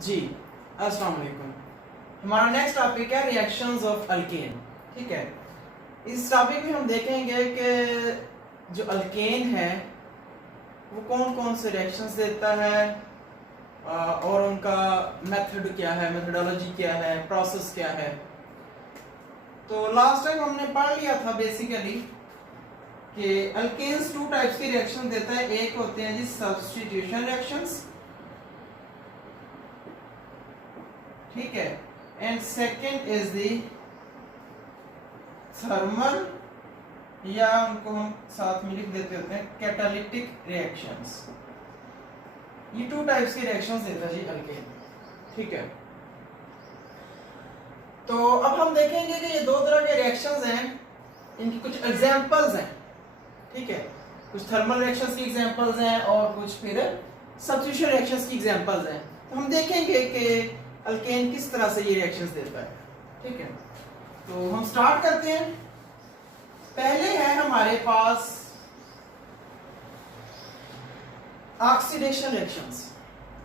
जी अस्सलाम वालेकुम। हमारा नेक्स्ट टॉपिक है रिएक्शंस ऑफ अल्केन। ठीक है, इस टॉपिक में हम देखेंगे कि जो अल्केन है वो कौन कौन से रिएक्शंस देता है और उनका मेथड क्या है, मेथडोलॉजी क्या है, प्रोसेस क्या है। तो लास्ट टाइम हमने पढ़ लिया था बेसिकली कि अल्केन्स टू टाइप्स की रिएक्शन देता है। एक होते हैं जी सब्स्टिट्यूशन रिएक्शंस, ठीक है, and second is the thermal, या उनको हम साथ में लिख देते होते हैं कैटालिटिक रिएक्शंस। ये टू टाइप्स की रिएक्शंस देता है जी अल्केन। ठीक है, तो अब हम देखेंगे कि ये दो तरह के रिएक्शंस हैं, इनकी कुछ एग्जांपल्स हैं। ठीक है, कुछ थर्मल रिएक्शंस की एग्जांपल्स हैं और कुछ फिर सब्स्टिट्यूशन रिएक्शंस की एग्जांपल्स हैं। तो हम देखेंगे कि अल्केन किस तरह से ये रिएक्शंस देता है। ठीक है, तो हम स्टार्ट करते हैं। पहले है हमारे पास ऑक्सीडेशन रिएक्शंस।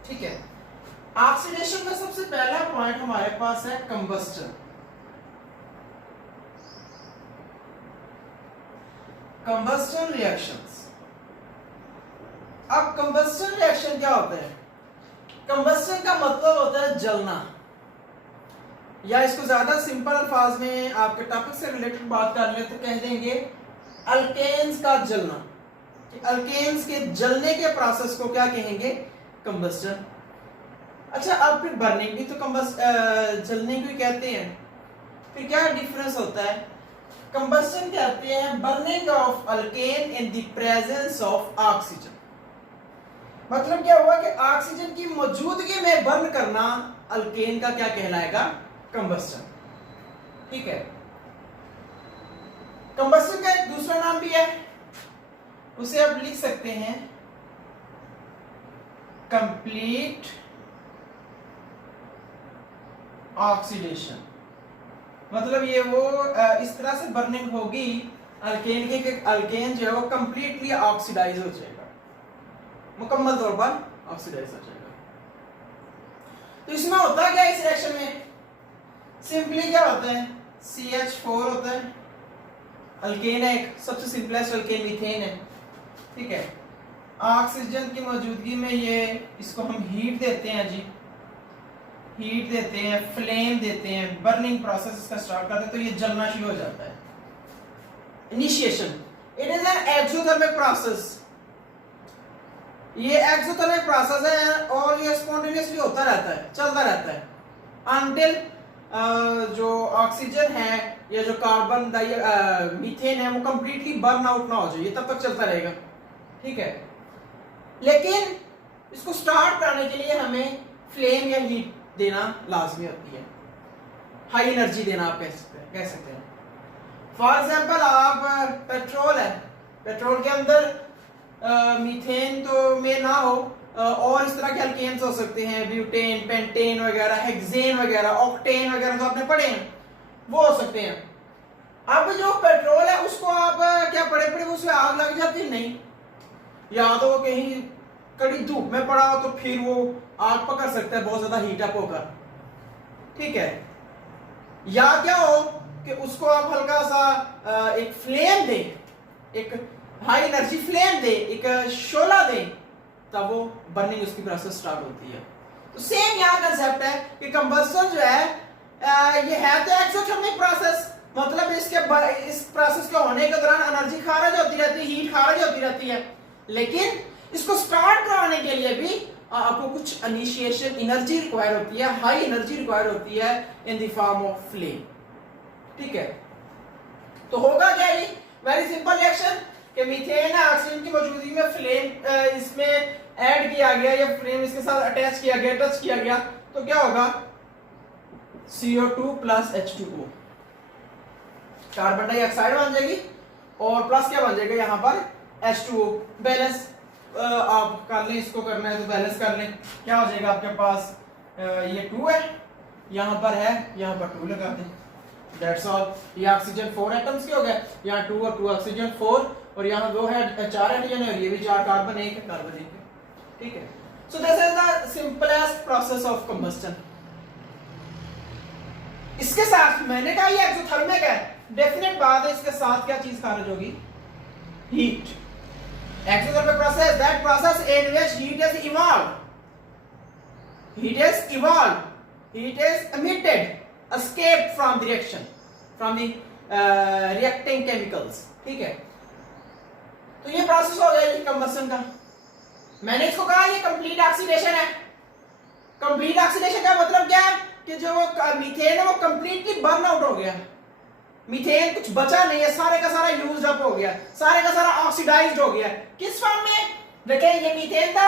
ठीक है, ऑक्सीडेशन का सबसे पहला पॉइंट हमारे पास है कंबस्टन। Combustion reactions. अब कंबस्टन रिएक्शन क्या होता है? कंबस्टन का मतलब होता है जलना, या इसको ज्यादा सिंपल अल्फाज में आपके टॉपिक से रिलेटेड बात कर ले तो कह देंगे अल्केन्स का जलना। कि अल्केन्स के जलने के प्रोसेस को क्या कहेंगे? कंबस्टन। अच्छा, अब फिर बर्निंग भी तो जलने को ही कहते हैं। फिर क्या डिफरेंस होता है? कंबस्टन कहते हैं burning of alkane in the presence of oxygen. मतलब क्या हुआ कि ऑक्सीजन की मौजूदगी में बर्न करना अल्केन का क्या कहलाएगा? कंबस्टन। ठीक है, कंबस्टन का एक दूसरा नाम भी है, उसे आप लिख सकते हैं कंप्लीट ऑक्सीडेशन। मतलब ये वो इस तरह से बर्निंग होगी अल्केन की कि अल्केन जो है वो कंप्लीटली ऑक्सीडाइज हो जाएगा, मुकम्मल तौर पर ऑक्सीडाइज हो जाएगा। तो इसमें होता क्या है इस रिएक्शन में? सिंपली क्या होता है? CH4 होता है, अल्केन है एक, सबसे सिंपलेस्ट अल्केन मीथेन है। ठीक है, ऑक्सीजन की मौजूदगी में ये इसको हम हीट देते हैं जी, हीट देते हैं, फ्लेम देते हैं, बर्निंग प्रोसेस इसका स्टार्ट करते हैं, तो ये जलना शुरू हो जाता है। Initiation, it is an exothermic process. ये एक्सोथर्मिक प्रोसेस है और ये स्पॉन्टेनियसली होता रहता है, चलता रहता है अनटिल जो ऑक्सीजन है या जो कार्बन मीथेन है वो कंप्लीटली बर्न आउट ना हो जाए, ये तब तक चलता रहेगा। ठीक है, लेकिन इसको स्टार्ट करने के लिए हमें फ्लेम या हीट देना लाजमी होती है, हाई एनर्जी देना आप कह सकते हैं। फॉर एग्जांपल आप पेट्रोल है, पेट्रोल के अंदर मीथेन तो में ना हो और इस तरह के अल्केन्स हो सकते हैं, ब्यूटेन, पेंटेन वगैरह, हेक्सेन वगैरह, ऑक्टेन वगैरह तो आपने पढ़े हैं, वो हो सकते हैं। अब जो पेट्रोल है उसको आप क्या पड़े उसमें आग लग जाती है? नहीं, या तो वो कहीं कड़ी धूप में पड़ा हो तो फिर वो आग पकड़ सकता है बहुत ज्यादा हीट अप होकर। ठीक है, या क्या हो कि उसको आप हल्का सा एक फ्लेम दें, एक हाई एनर्जी फ्लेम दें, एक शोला दें, तब वो बर्निंग उसकी प्रोसेस स्टार्ट होती है। तो सेम यहाँ कंसेप्ट है कि कंबस्टन जो है ये है तो एक्सोथर्मिक प्रोसेस, मतलब इस प्रोसेस के होने के दौरान एनर्जी खारिज होती रहती है, हीट खारिज होती रहती है, लेकिन इसको स्टार्ट कराने के लिए भी आपको कुछ इनिशिएशन एनर्जी रिक्वायर होती है, हाई एनर्जी रिक्वायर होती है in the form of flame. ठीक है, तो होगा क्या? ये वेरी सिंपल रिएक्शन कि मीथेन है, ऑक्सीजन की मौजूदगी में फ्लेम इसमें ऐड किया गया या फ्लेम इसके साथ अटैच किया गया, टच किया गया, तो क्या होगा? CO2 plus H2O, carbon dioxide बन जाएगी और प्लस क्या बन जाएगा यहाँ पर? H2O। बैलेंस आप कर लें, इसको करना है तो बैलेंस कर लें, क्या हो जाएगा आपके पास? ये 2 है, यहाँ पर है, यहाँ पर 2 लगा दें, दैट्स ऑल। ये ऑक्सीजन 4 एटम्स के हो गए, यहाँ 2 और 2 ऑक्सीजन 4, और यहाँ 2 है 4 हाइड्रोजन है, और ये भी 4 कार्बन 1 है, कार्बन 1 है। ठीक है, So this is the simplest process of combustion. इसके साथ मैंने कहा ये एक्सोथर्मिक है, डेफिनेट बात है इसके साथ क्या चीज खारिज होगी, heat. Exothermic process, that process in which heat is evolved, heat is emitted, escaped from the reaction, from the reacting chemicals. ठीक है, तो ये प्रोसेस हो गया कंबस्शन का. मैंने इसको कहा ये कंप्लीट ऑक्सीडेशन है. कंप्लीट ऑक्सीडेशन का मतलब क्या है कि जो वो मीथेन है वो कंप्लीटली बर्न आउट हो गया. मीथेन कुछ बचा नहीं है, सारे का सारा यूज्ड अप हो गया, सारे का सारा ऑक्सीडाइज्ड हो गया. किस फॉर्म में? देखिए ये मीथेन था.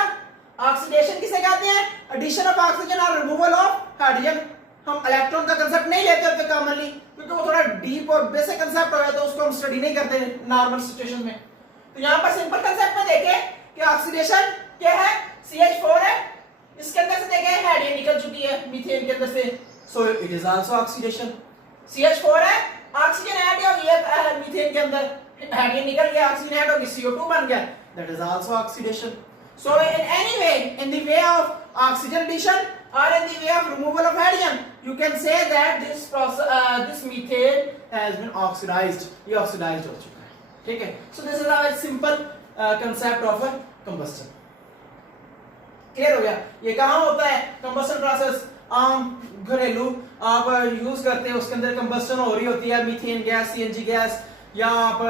ऑक्सीडेशन किसे कहते हैं? एडिशन ऑफ ऑक्सीजन और रिमूवल ऑफ हाइड्रोजन. हम इलेक्ट्रॉन का कांसेप्ट नहीं लेते होते कॉमनली, क्योंकि वो थोड़ा डीप और बेसिक कांसेप्ट होता है, तो उसको हम स्टडी नहीं करते नॉर्मल सिचुएशन में. तो यहाँ पर सिंपल कांसेप्ट में देखें कि ऑक्सीडेशन क्या है, CH4 है, इसके अंदर से देखें हाइड्रोजन निकल चुकी है मीथेन के अंदर से, so it is also oxidation. CH4 है, ऑक्सीजन ऐड हो गया मीथेन के अंदर, हाइड्रोजन निकल गया, ऑक्सीजन ऐड हो गया, CO2 बन गया, that is also oxidation. So in any way, in the way of oxygen addition or in the way of removal of hydrogen, you can say that this process, this methane has been oxidized. ये oxidized हो चुका है. ठीक है. So this is a simple concept of a combustion. Clear हो गया? ये कहाँ होता है combustion process? आम घरेलू आप यूज करते हैं, उसके अंदर combustion हो रही होती है, मीथेन गैस, CNG गैस, या आप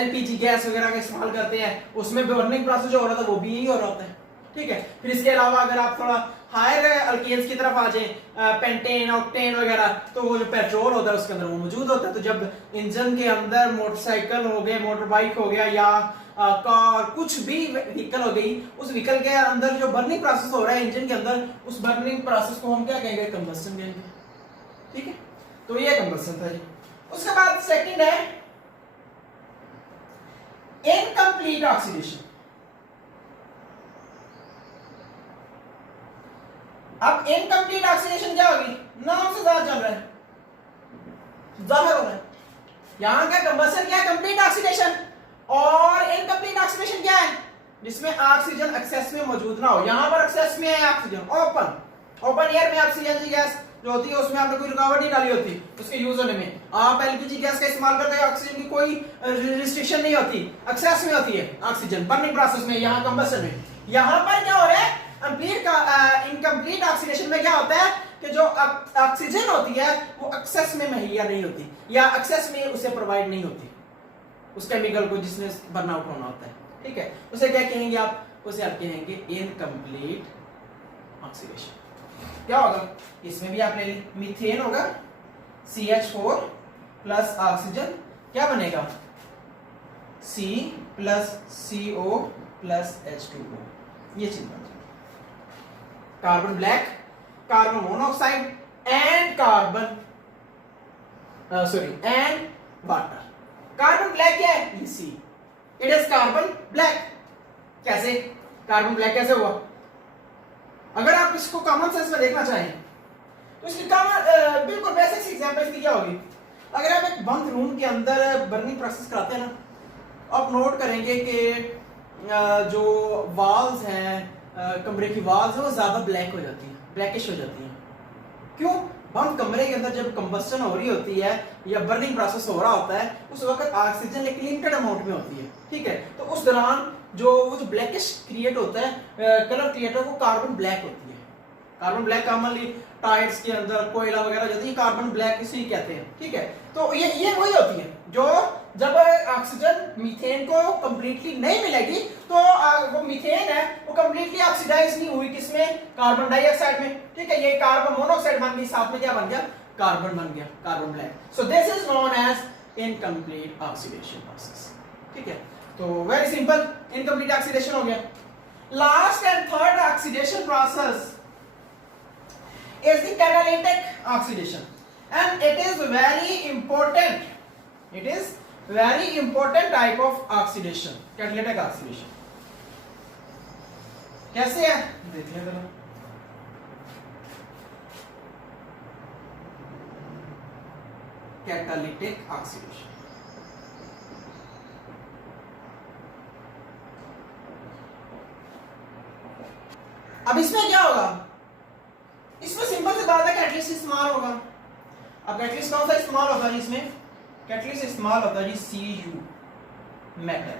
LPG गैस वगैरह का इस्तेमाल करते हैं, उसमें बर्निंग प्रोसेस जो हो रहा था वो भी यही हो रहा होता है. ठीक है. फिर इसके अलावा अगर आप थोड़ा हायर अल्केन्स की तरफ आ जाएं, पेंटेन, ऑक्टेन वगैरह, तो वो जो पेट्रोल होता है उसके अंदर वो मौजूद होता है. तो जब इंजन के अंदर मोटरसाइकिल हो गए, मोटर बाइक हो गया, या कार, कुछ भी व्हीकल हो गई, उस व्हीकल के अंदर जो बर्निंग प्रोसेस हो रहा है इंजन के अंदर, उस बर्निंग प्रोसेस को हम क्या कहेंगे? कंबस्शन कहेंगे. ठीक है. तो ये कंबस्शन था जी. उसके बाद सेकंड है इनकम्प्लीट ऑक्सीडेशन. अब इनकम्प्लीट ऑक्सीडेशन क्या होगी? नाम से जाहिर चल रहा है, जाहिर हो रहा है. यहां का कंबस्शन क्या है? Complete oxidation. और इनकम्प्लीट ऑक्सीडेशन क्या है? जिसमें ऑक्सीजन एक्सेस में मौजूद ना हो. यहां पर एक्सेस में है ऑक्सीजन, ओपन एयर में ऑक्सीजन की गैस जो होती है उसमें आपने कोई रुकावट नहीं डाली होती उसके यूज होने में. आप LPG गैस का इस्तेमाल करते हैं, ऑक्सीजन की कोई रिस्ट्रिक्शन नहीं होती, एक्सेस में होती है ऑक्सीजन बर्निंग प्रोसेस में, यहाँ कंबस्शन में. यहाँ पर क्या हो रहा है? इनकम्प्लीट ऑक्सीडेशन में क्या होता है कि जो ऑक्सीजन होती है वो एक्सेस में मुहैया नहीं होती, या एक्सेस में उसे प्रोवाइड नहीं होती उस केमिकल को जिसने बर्न आउट होना होता है. ठीक है. उसे क्या कहेंगे आप? उसे आप कहेंगे इनकम्प्लीट ऑक्सीडेशन. क्या होगा? इसमें भी आप ले लीजिए, मीथेन होगा, CH4 प्लस ऑक्सीजन, क्या बनेगा? C plus CO plus H2O. ये चीज बन जाएगी. Carbon black, carbon monoxide and carbon and water. Carbon black क्या है? C. It is carbon black. कैसे कार्बन ब्लैक कैसे हुआ? अगर आप इसको कॉमन सेंस में देखना चाहें तो इसकी बिल्कुल बेसिक एग्जांपल इसकी क्या होगी? अगर आप एक बंद रूम के अंदर बर्निंग प्रोसेस कराते हैं ना, आप नोट करेंगे कि जो वॉल्स हैं, कमरे की वॉल्स हैं, वो ज्यादा ब्लैक हो जाती हैं, ब्लैकिश हो जाती हैं. क्यों? बंद कमरे के अंदर जब कंबस्शन हो रही होती है या बर्निंग प्रोसेस हो रहा होता है, उस वक्त ऑक्सीजन एक लिमिटेड अमाउंट में होती है. ठीक है. तो उस दौरान जो ब्लैकिश क्रिएट होता है, कलर क्रिएट होता है, वो कार्बन ब्लैक होती है. कार्बन ब्लैक कॉमनली टायर्स के अंदर कोयला वगैरह जो है कार्बन ब्लैक इसी कहते हैं. ठीक है. तो ये वही होती है जो जब ऑक्सीजन मीथेन को कंप्लीटली नहीं मिलेगी तो वो मीथेन है वो कंप्लीटली ऑक्सीडाइज नहीं हुई, किसमें? कार्बन डाइऑक्साइड में. ठीक है. ये कार्बन मोनोऑक्साइड बन गई, साथ में क्या बन गया? कार्बन बन गया, carbon black. So this is known as incomplete oxidation process. ठीक है. तो वेरी सिंपल, इनकम्प्लीट ऑक्सीडेशन हो गया. Last and third oxidation process is the catalytic oxidation, and it is very important. It is very important type of oxidation, catalytic oxidation. कैसे है देख ले जरा. catalytic oxidation. अब इसमें क्या होगा, इसमें सिंपल सी बात है कैटलिस्ट इस्तेमाल होगा। अब कैटलिस्ट कौन सा इस्तेमाल होता है इसमें, कैटलिस्ट इस्तेमाल होता है जी Cu मेटल,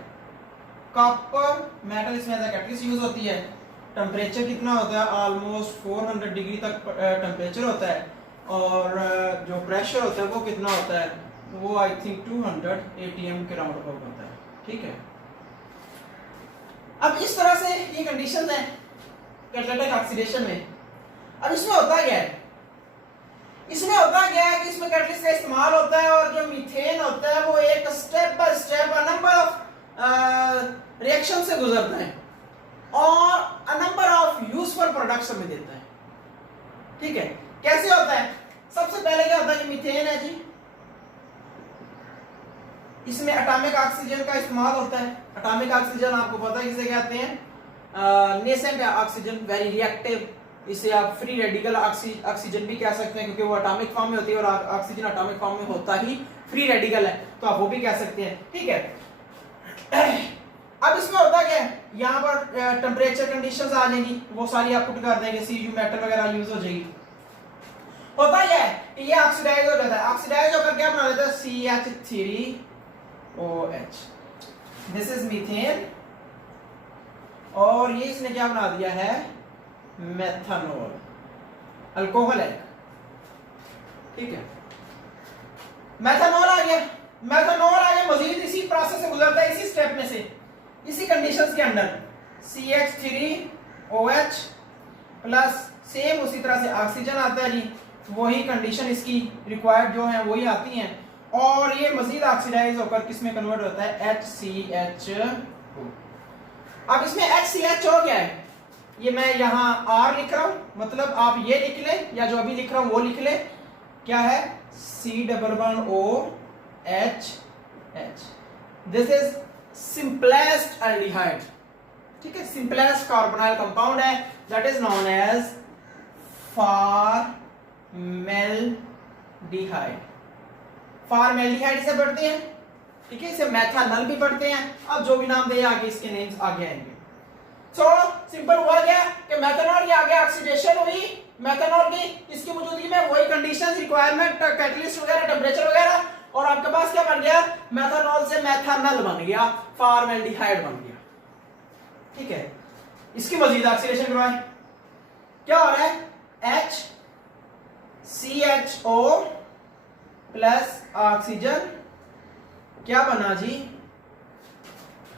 कॉपर मेटल इसमें कैटलिस्ट यूज होती है। टेम्परेचर कितना होता है, ऑलमोस्ट 400 डिग्री तक टेम्परेचर होता है, और जो प्रेशर होता है वो कितना होता है, वो आई थिंक 200 atm के राउंड अबाउट होता है, ठीक है। अब इस तरह से ये कंडीशन है कैटालिटिक ऑक्सीडेशन में। अब इसमें होता क्या है, इसमें होता क्या है कि इसमें कैटलिस्ट का इस्तेमाल होता है, और जो मीथेन होता है वो एक step by step number of reaction से गुजरता है और a number of useful products में देता है, ठीक है। कैसे होता है, सबसे पहले क्या होता है कि मीथेन है जी, इसमें एटॉमिक ऑक्सीजन का इस्तेमाल होता है। एटॉमिक ऑक्सीजन आपको पता है किसे कहते हैं, नेसेंट ऑक्सीजन, वेरी रिएक्टिव। इसे आप फ्री रेडिकल ऑक्सीजन भी कह सकते हैं, क्योंकि वो एटॉमिक फॉर्म में होती है और ऑक्सीजन एटॉमिक फॉर्म में होता ही फ्री रेडिकल है, तो आप वो भी कह सकते हैं, ठीक है। अब इसमें होता क्या है, यहाँ पर टेम्परेचर कंडीशंस आ जाएंगी, वो सारी आप पुट कर देंगे, Cu मेटल वगैरह यूज हो जाएगी। होता क्या है कि ये ऑक्सीडाइज हो जाता है, ऑक्सीडाइज होकर क्या बना देता है, CH3OH, दिस इज मीथेन, और ये इसने क्या बना दिया है, मेथनॉल, अल्कोहल है, ठीक है। मेथनॉल आ गया, मेथनॉल आ गया, मजीद इसी प्रोसेस से गुजरता है, इसी स्टेप में से, इसी कंडीशंस के अंदर CH3OH प्लस सेम उसी तरह से ऑक्सीजन आता है जी, वही कंडीशन इसकी रिक्वायर्ड जो है वही आती हैं, और ये मजीद ऑक्सीडाइज होकर किसमें कन्वर्ट होता है, HCHO। अब इसमें HCHO क्या है, ये मैं यहाँ R लिख रहा हूं, मतलब आप ये लिख ले या जो अभी लिख रहा हूं वो लिख ले, क्या है, C+OH, this is simplest aldehyde, ठीक है, सिंपलेस्ट कार्बोनाइल कंपाउंड है, that is known as formaldehyde. Formaldehyde से पढ़ते हैं, ठीक है, इसे मेथनॉल भी पढ़ते हैं, अब जो भी नाम दे आगे इसके नेम्स आगे आएंगे। सो सिंपल हुआ क्या कि मेथनॉल के आगे ऑक्सीडेशन हुई मेथनॉल की, इसकी मौजूदगी में वही कंडीशंस, रिक्वायरमेंट, कैटलिस्ट वगैरह, टेम्परेचर वगैरह, और आपके पास क्या बन गया, मेथनॉल से मेथनॉल बन गया, फॉर्मेल्डिहाइड बन गया, ठीक है। इसकी मजीद ऑक्सीडेशन करवाएं, क्या हो रहा है, HCHO प्लस ऑक्सीजन, क्या बना जी,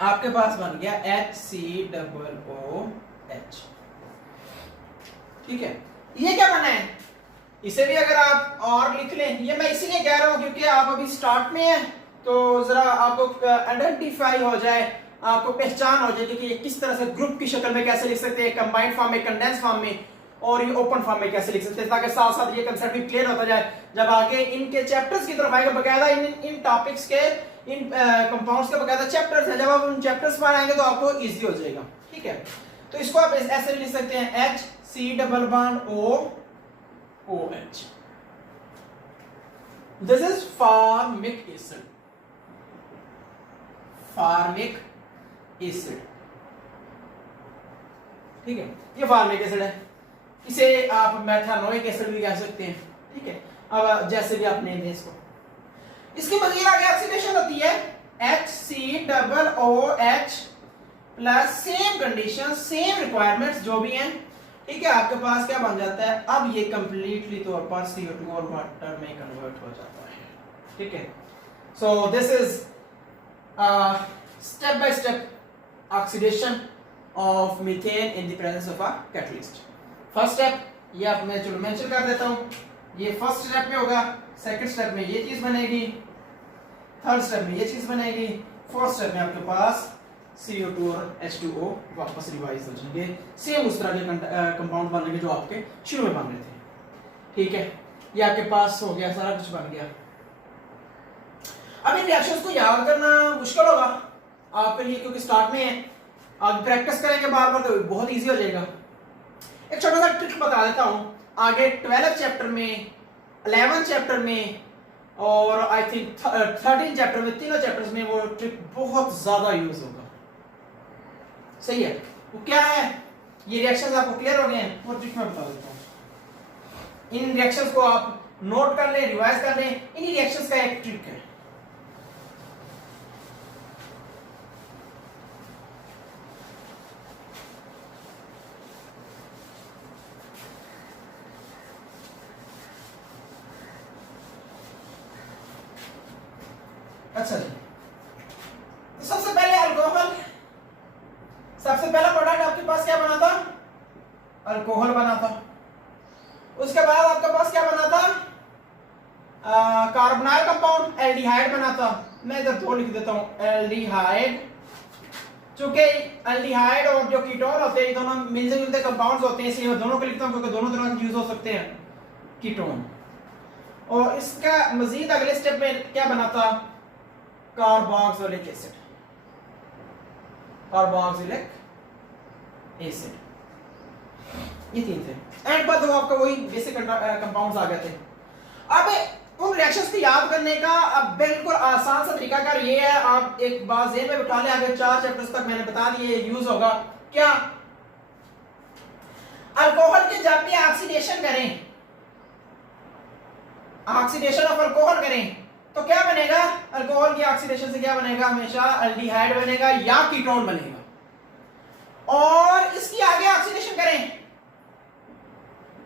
आपके पास बन गया HCOOH, ठीक है। ये क्या बना है, इसे भी अगर आप और लिख लें, ये मैं इसीलिए कह रहा हूं क्योंकि आप अभी स्टार्ट में हैं, तो जरा आपको आइडेंटिफाई हो जाए, आपको पहचान हो जाए कि ये किस तरह से ग्रुप की शक्ल में कैसे लिख सकते हैं, कंबाइंड फॉर्म में, कंडेंस फॉर्म में, और ये ओपन फॉर्म में कैसे लिख सकते हैं, ताकि साथ साथ ये कंसेप्ट भी क्लियर होता जाए। जब आगे इनके चैप्टर्स की तरफ आएगा, बकायदा इन टॉपिक्स के, इन कंपाउंड्स के बकायदा चैप्टर्स हैं, जब आप उन चैप्टर्स पर आएंगे तो आपको इजी हो जाएगा, ठीक है। तो इसको आप ऐसे लिख सकते हैं, HCOOH, this is formic acid, formic acid, ठीक है, ये फॉर्मिक एसिड है, इसे आप मेथनोइक एसिड भी कह सकते हैं, ठीक है। अब जैसे भी आप नेम दें इसको, इसकी मजीद आगे ऑक्सीडेशन होती है, HCOOH plus same condition, same requirements जो भी हैं, ठीक है। आपके पास क्या बन जाता है, अब ये कंप्लीटली तौर पर CO2 और वाटर में कन्वर्ट हो जाता है, ठीक है। सो this is step by step oxidation of methane in the presence of a catalyst. First step ये आप मैं चलो मेंशन कर देता हूं, ये फर्स्ट स्टेप में होगा, सेकंड स्टेप में ये चीज बनेगी, थर्ड स्टेप में ये चीज बनेगी, फोर्थ स्टेप में आपके पास CO2 और H2O वापस रिवाइज हो जाएंगे, सेम उस तरह के कंपाउंड बनेंगे जो आपके शुरू में बन रहे थे, ठीक है। ये आपके पास हो गया, सारा कुछ बन गया। अब इन रिएक्शंस को याद करना मुश्किल होगा आपके लिए, क्योंकि स्टार्ट में है, आप प्रैक्टिस करेंगे बार बार तो बहुत इजी हो जाएगा। एक छोटा सा ट्रिक बता देता हूं, आगे 12 चैप्टर में, 11 चैप्टर में और आई थिंक 13 चैप्टर में, तीनों चैप्टर्स में वो ट्रिक बहुत ज्यादा यूज होगा, सही है। वो क्या है ये रिएक्शंस आपको क्लियर हो गए हैं? और ट्रिक में बता देता हूं, इन रिएक्शंस को आप नोट कर लें, रिवाइज कर लें। इन रिएक्शंस का एक ट्रिक है। अच्छा जी, तो सबसे पहले अल्कोहल, सबसे पहला प्रोडक्ट आपके पास क्या बना था? अल्कोहल बना था। उसके बाद आपके पास क्या बना था? कार्बोनाइल कंपाउंड, एल्डिहाइड बना था। मैं इधर दो लिख देता हूं, एल्डिहाइड। चूंकि एल्डिहाइड और जो कीटोन होते हैं, ये दोनों मिलते जुलते कंपाउंड्स होते हैं, इसलिए दोनों को लिखता हूं क्योंकि दोनों तरह के यूज हो सकते हैं कीटोन। और इसका मजीद अगले स्टेप में क्या बना था? कार्बोक्सिलिक एसिड, कार्बोक्सिलिक एसिड, ये तीन थे। एंड पर तो आपका वही बेसिक कंपाउंड्स आ गए थे। अब उन रिएक्शंस को याद करने का अब बिल्कुल आसान सा तरीका कर ये है, आप एक बात ज़हन में बिठा लें, आगे 4 चैप्टर्स तक मैंने बता दिए यूज होगा। क्या? अल्कोहल के जब भी ऑक्सीडेशन करें, ऑक्सीडेशन ऑफ अल्कोहल करें, तो क्या बनेगा? अल्कोहल की ऑक्सीडेशन से क्या बनेगा? हमेशा एल्डिहाइड बनेगा या कीटोन बनेगा। और इसकी आगे ऑक्सीडेशन करें,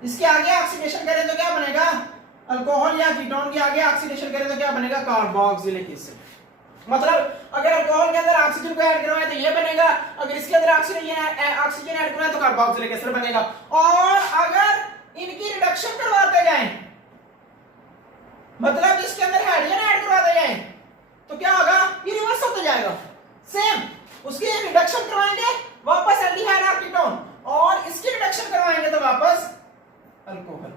इसके आगे ऑक्सीडेशन करें तो क्या बनेगा? अल्कोहल या कीटोन के आगे ऑक्सीडेशन करें तो क्या बनेगा? Carboxylic acid. मतलब अगर अल्कोहल के अंदर ऑक्सीजन को ऐड करवाएं तो ये बनेगा, अगर इसके अंदर ऑक्सीजन ऐड करवाएं तो कार्बोक्सिलिक एसिड बनेगा। और अगर इनकी रिडक्शन करवाते जाएं, मतलब इसके अंदर हाइड्रोजन ऐड करवाते जाएं, तो क्या होगा? ये रिवर्स होता जाएगा। सेम उसकी रिडक्शन करवाएंगे वापस एल्डिहाइड और कीटोन, और इसकी रिडक्शन करवाएंगे तो वापस अल्कोहल।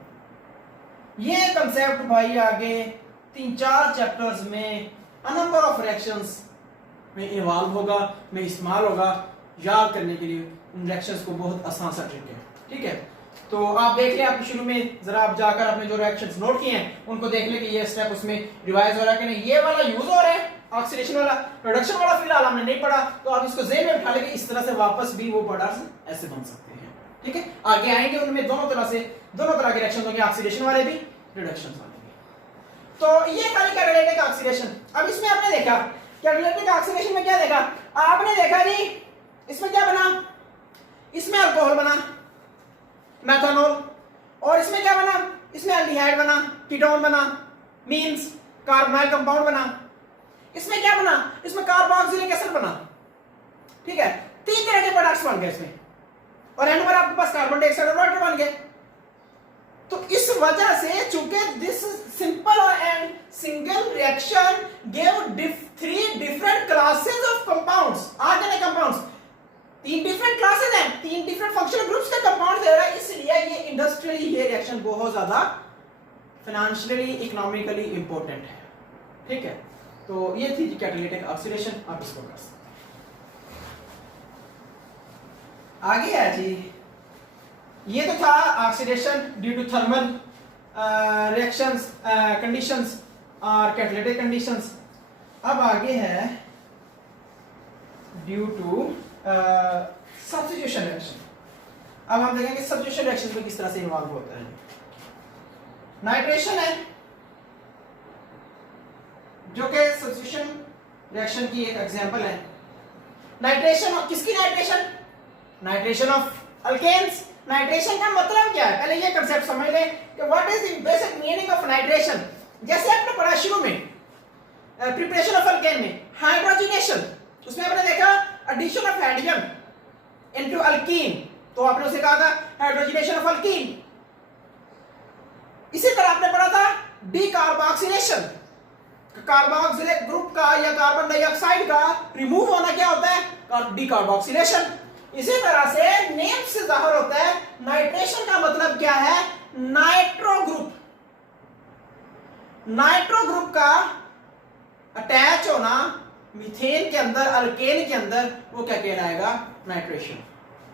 ये कंसेप्ट भाई आगे 3-4 चैप्टर्स में अ नंबर ऑफ रिएक्शंस में इवॉल्व होगा, में इस्तेमाल होगा। याद करने के लिए उन रिएक्शंस को बहुत आसान सा ट्रिक है। ठीक है, तो आप देख लें, आप शुरू में जरा आप जाकर अपने जो रिएक्शंस नोट किए हैं उनको देख लें कि ये स्टेप उसमें रिवाइज हो रहा है कि नहीं। ये वाला यूज हो रहा है, ऑक्सीडेशन वाला, रिडक्शन वाला फिलहाल हमने नहीं पढ़ा, तो आप इसको ज़हन में उठा लेंगे, इस तरह से वापस भी वो प्रोडक्ट्स ऐसे बन सकते हैं। ठीक है, आगे आएंगे उनमें दोनों तरह के रिएक्शन होंगे, ऑक्सीडेशन वाले भी, रिडक्शन वाले भी। तो ये खाली कैटालिटिक ऑक्सीडेशन। अब इसमें आपने देखा कैटालिटिक ऑक्सीडेशन में क्या देखा? आपने देखा जी इसमें क्या बना? इसमें अल्कोहल बना, मेथनॉल, और इसमें क्या बना? इसमें एल्डिहाइड बना, कीटोन बना, मींस कार्बोनाइल कंपाउंड बना। इसमें क्या बना? इसमें कार्बोक्सिलिक एसिड बना। ठीक है, 3 तरह के प्रोडक्ट्स बन गए इसमें, और एंड पर आपके पास कार्बन डाइऑक्साइड और वाटर बन गए। तो इस वजह से चूंकि this simple and single reaction give 3 different classes of compounds. आगे कंपाउंड्स 3 डिफरेंट क्लासेस हैं, 3 डिफरेंट फंक्शनल ग्रुप्स के कंपाउंड दे रहा है, इसलिए ये इंडस्ट्रियली ये रिएक्शन बहुत ज्यादा फाइनेंशियली इकोनॉमिकली इंपॉर्टेंट है। ठीक है, तो ये थी कैटालिटिक ऑक्सीडेशन, आप इसको कर सकते हैं। आगे है जी, ये तो था oxidation due to thermal reactions conditions और कैटालिटिक कंडीशंस। अब आगे है ड्यू टू सब्स्टिट्यूशन रिएक्शन। अब हम देखेंगे सब्स्टिट्यूशन रिएक्शन में किस तरह से इन्वॉल्व होता है। नाइट्रेशन है जो कि सब्स्टिट्यूशन रिएक्शन की एक एग्जांपल है। नाइट्रेशन ऑफ किसकी? Nitration of alkanes. नाइट्रेशन का मतलब क्या है? पहले ये कांसेप्ट समझ लें कि what is the basic meaning of nitration. जैसे आपने पढ़ा शुरू में प्रिपरेशन ऑफ अल्केन में हाइड्रोजनेशन, उसमें आपने देखा addition of hydrogen into alkene, तो आपने उसे कहा था हाइड्रोजनेशन ऑफ अल्कीन। इसी तरह आपने पढ़ा था डीकार्बोक्सिलेशन, कार्बोक्सिलिक ग्रुप का या कार्बन डाइऑक्साइड का रिमूव होना क्या होता है? डीकार्बोक्सिलेशन। इसी तरह से नेम से जाहिर होता है नाइट्रेशन का मतलब क्या है? Nitro group. नाइट्रो ग्रुप का अटैच होना मीथेन के अंदर, अल्केन के अंदर, वो क्या कहलाएगा? Nitration.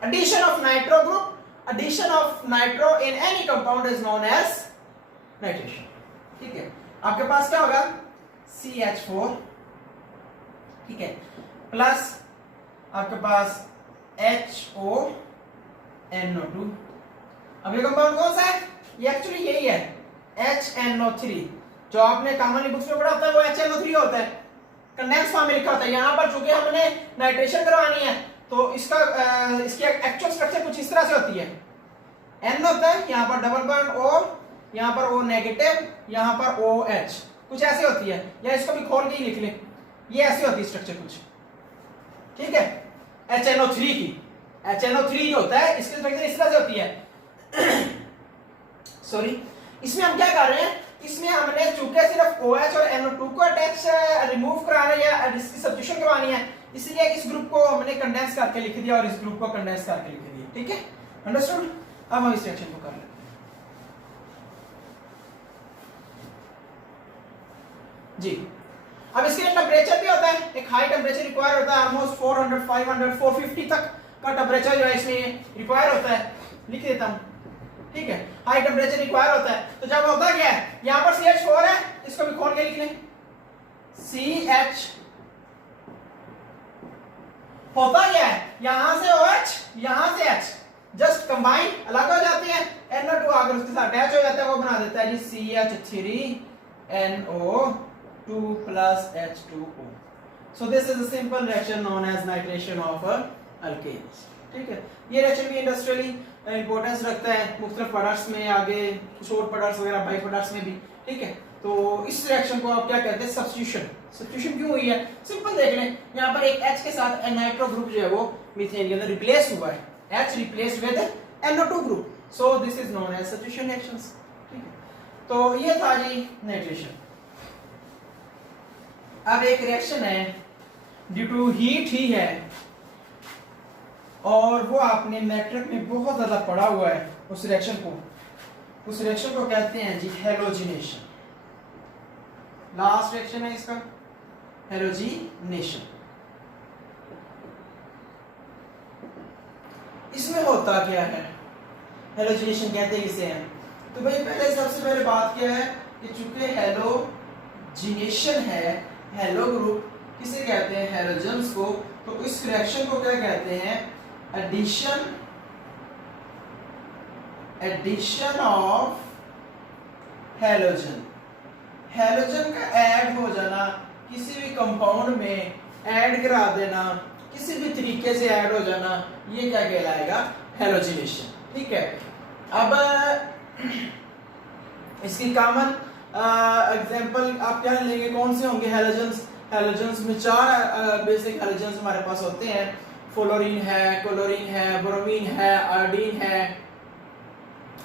addition of nitro group, addition of nitro in any compound is known as nitration। ठीक है, आपके पास क्या होगा? CH4, ठीक है, प्लस आपके पास HO NO2। अब ये कंपाउंड कौन सा है? ये एक्चुअली यही है, HNO3। जो आपने कॉमनली बुक्स में पढ़ा होता है वो HNO3 होता है, कंडेंस फॉर्म में लिखा होता है। यहाँ पर चूंकि हमने नाइट्रेशन करवानी है तो इसका इसकी एक्चुअल स्ट्रक्चर कुछ इस तरह से होती है। N होता है, यहाँ पर डबल बॉन्ड O, यहाँ पर O नेगेटिव, यहाँ पर OH, कुछ ऐसे होती है, या इसको भी खोल के ही लिख लें, ये ऐसी होती है स्ट्रक्चर कुछ, ठीक है। HNO3 की, HNO3 होता है, इसकी स्ट्रक्चर इस तरह से होती है। सॉरी, इसमें हम क्या कर रहे हैं, इसमें हमने चूंकि सिर्फ OH और NO2 को अटैच रिमूव कराना है या इसकी सब्स्टिट्यूशन करवानी है, इसलिए इस ग्रुप को हमने कंडेंस करके लिख दिया और इस ग्रुप को कंडेंस करके लिख दिया, ठीक है, अंडरस्टूड। अब हम इस रिएक्शन को कर लेते हैं। जी, अब इसके लिए टेम्परेचर भी होता है, एक हाई टेम्परेचर रिक्वायर होता है, ऑलमोस्ट 400, 500, 450 तक का टेम्परेचर जो है इसमें रिक्वायर होता है, लिख देता हूं, ठीक है। हाई टेम्परेचर रिक्वायर होता है, तो जब होता क्या है, यहां पर CH4 है, इसको भी खोल के लिख लें, CH होता क्या है, यहां से OH, यहां से H जस्ट कंबाइन अलग हो जाती है, NO2 आकर उसके साथ अटैच हो जाता है, वो बना देता है जी CH3NO2 plus H2O। So this is a simple reaction known as nitration of alkanes, ठीक है। ये रिएक्शन भी इंडस्ट्रियली इंपॉर्टेंस रखता है, मुख्तलिफ प्रोडक्ट्स में, आगे कुछ और प्रोडक्ट्स वगैरह बाई प्रोडक्ट्स में भी, ठीक है। तो इस रिएक्शन को आप क्या कहते हैं, सब्स्टिट्यूशन। सब्स्टिट्यूशन क्यों हुई है, सिंपल देख लें, यहाँ पर एक H के साथ नाइट्रो ग्रुप जो है वो मीथेन के अंदर रिप्लेस हुआ है, H replaced with NO2 group, so this is known as substitution reactions, ठीक है। तो ये था जी नाइट्रेशन। अब एक रिएक्शन है ड्यू टू हीट ही है, और वो आपने मैट्रिक में बहुत ज्यादा पढ़ा हुआ है, उस रिएक्शन को कहते हैं जी हैलोजिनेशन। लास्ट रिएक्शन है इसका, हैलोजिनेशन। इसमें होता क्या है, हैलोजिनेशन कहते हैं इसे हैं। तो भाई पहले सबसे पहले बात क्या है कि चूंकि हैलोजिनेशन है, हैलो ग्रुप किसे कहते हैं, हैलोजन्स को, तो इस रिएक्शन को क्या कहते हैं, एडिशन ऑफ हैलोजन। हैलोजन का ऐड हो जाना, किसी भी कंपाउंड में ऐड करा देना, किसी भी तरीके से ऐड हो जाना, ये क्या कहलाएगा, हैलोजिनेशन, ठीक है। अब इसकी कॉमन एग्जांपल आप क्या लेंगे, कौन से होंगे हैलोजन्स। हैलोजन्स में 4 बेसिक हैलोजन्स हमारे पास होते हैं, फ्लोरीन है, क्लोरीन है, ब्रोमीन है, आयोडीन है,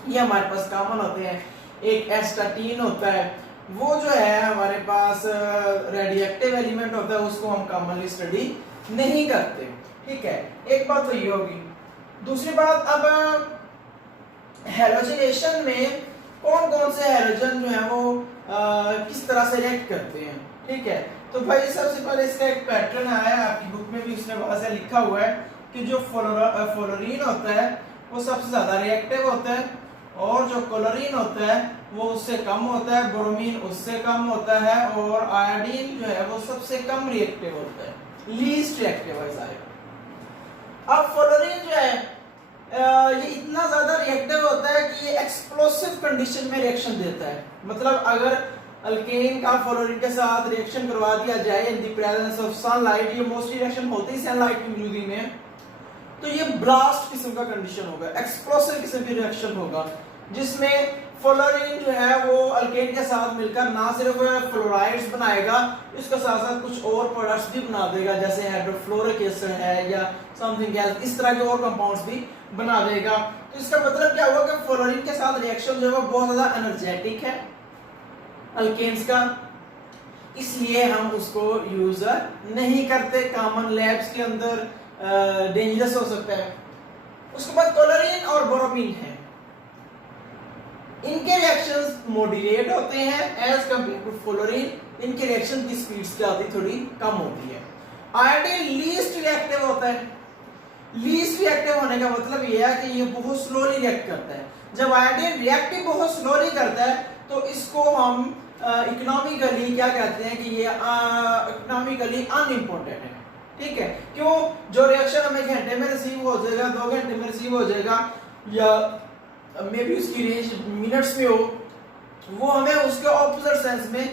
ये हमारे पास कॉमन होते हैं। एक एस्टाटीन होता है, वो जो है हमारे पास रेडियोएक्टिव एलिमेंट होता है, उसको हम कॉमनली स्टडी नहीं करते, ठीक है। एक बात तो ये होगी। दूसरी बात, अब हैलोजिनेशन में कौन कौन से हैलोजन जो है वो किस तरह से रिएक्ट करते हैं, ठीक है। तो भाई सबसे पहले इसका एक पैटर्न आया, आपकी बुक में भी उसने बहुत से लिखा हुआ है कि जो फ्लोरीन होता है वो सबसे ज्यादा रिएक्टिव होता है, और जो क्लोरीन होता है वो उससे कम होता है, ब्रोमीन उससे कम होता है, और आयोडीन जो है वो सबसे कम रिएक्टिव होता है, लीस्ट रिएक्टिव है सारे। अब फ्लोरीन जो है ये इतना ज्यादा रिएक्टिव होता है कि ये एक्सप्लोसिव कंडीशन में रिएक्शन देता है। मतलब अगर अल्केन का फ्लोरीन के साथ रिएक्शन करवा दिया जाए इन द प्रेजेंस ऑफ सनलाइट, ये मोस्टली रिएक्शन होती है सनलाइट की मौजूदगी में, तो ये ब्लास्ट किस्म का कंडीशन होगा, एक्सप्लोसिव किस्म की रिएक्शन होगा, जिसमें फ्लोरीन जो है वो अल्केन के साथ मिलकर ना सिर्फ फ्लोराइड्स बनाएगा, इसके साथ साथ कुछ और प्रोडक्ट्स भी बना देगा, जैसे हाइड्रोफ्लोरिक एसिड है या समथिंग एल्स, इस तरह के और कंपाउंड्स भी बना देगा। तो इसका मतलब क्या हुआ कि फ्लोरीन के साथ रिएक्शन जो है वो बहुत ज्यादा एनर्जेटिक है अल्केन्स का, इसलिए हम उसको यूज नहीं करते, कॉमन लैब्स के अंदर डेंजरस हो सकता है। उसके बाद क्लोरीन और ब्रोमीन है, इनके रिएक्शंस मॉड्यूलेट होते हैं एज कंपेयर टू फ्लोरीन, इनके रिएक्शन की स्पीड्स क्या होती है, थोड़ी कम होती है। आयोडीन लीस्ट रिएक्टिव होता है। लीस्ट रिएक्टिव होने का मतलब यह है कि ये बहुत स्लोली रिएक्ट करता है। जब आयोडीन रिएक्टिव बहुत स्लोली करता है तो इसको हम इकोनॉमिकली क्या कहते हैं कि ये इकोनॉमिकली अनइम्पोर्टेंट है, ठीक है। क्यों, जो रिएक्शन हमें घंटे में रिसीव हो जाएगा, 2 घंटे में रिसीव हो जाएगा, या मे बी उसकी रेंज मिनट्स में हो, वो हमें उसके ऑपोजिट सेंस में